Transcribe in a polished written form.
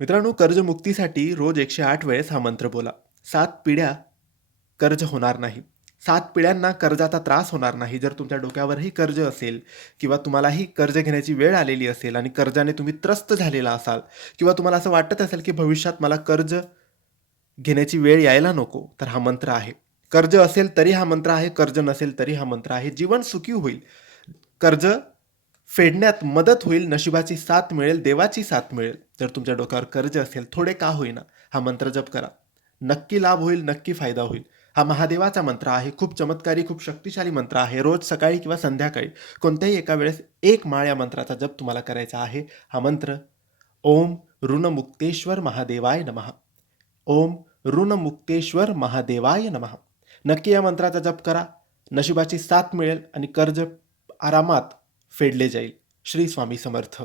मित्रांनो, कर्जमुक्तीसाठी रोज 108 वेळेस हा मंत्र बोला. 7 पिढ्या कर्ज होणार नाही. 7 पिढ्यांना कर्जाचा त्रास होणार नाही. जर तुमच्या डोक्यावरही कर्ज असेल किंवा तुम्हालाही कर्ज घेण्याची वेळ आलेली असेल आणि कर्जाने तुम्ही त्रस्त झालेला असाल किंवा तुम्हाला असं वाटत असेल, की भविष्यात मला कर्ज घेण्याची वेळ यायला नको, तर हा मंत्र आहे. कर्ज असेल तरी हा मंत्र आहे, कर्ज नसेल तरी हा मंत्र आहे. जीवन सुखी होईल. कर्ज फेडण्यात मदत होईल, नशिबाची साथ मिळेल, देवाची साथ मिळेल. जर तुमच्या डोक्यावर कर्ज असेल, थोडे का होईना, हा मंत्र जप करा. नक्की लाभ होईल, नक्की फायदा होईल. हा महादेवाचा मंत्र आहे. खूप चमत्कारी, खूप शक्तिशाली मंत्र आहे. रोज सकाळी किंवा संध्याकाळी कोणत्याही एका वेळेस एक माळ या मंत्राचा जप तुम्हाला करायचा आहे. हा मंत्र ओम ऋणमुक्तेश्वर महादेवाय नमः. ओम ऋणमुक्तेश्वर महादेवाय नमः. नक्की या मंत्राचा जप करा. नशिबाची साथ मिळेल आणि कर्ज आरामात फेडले जाईल. श्री स्वामी समर्थ.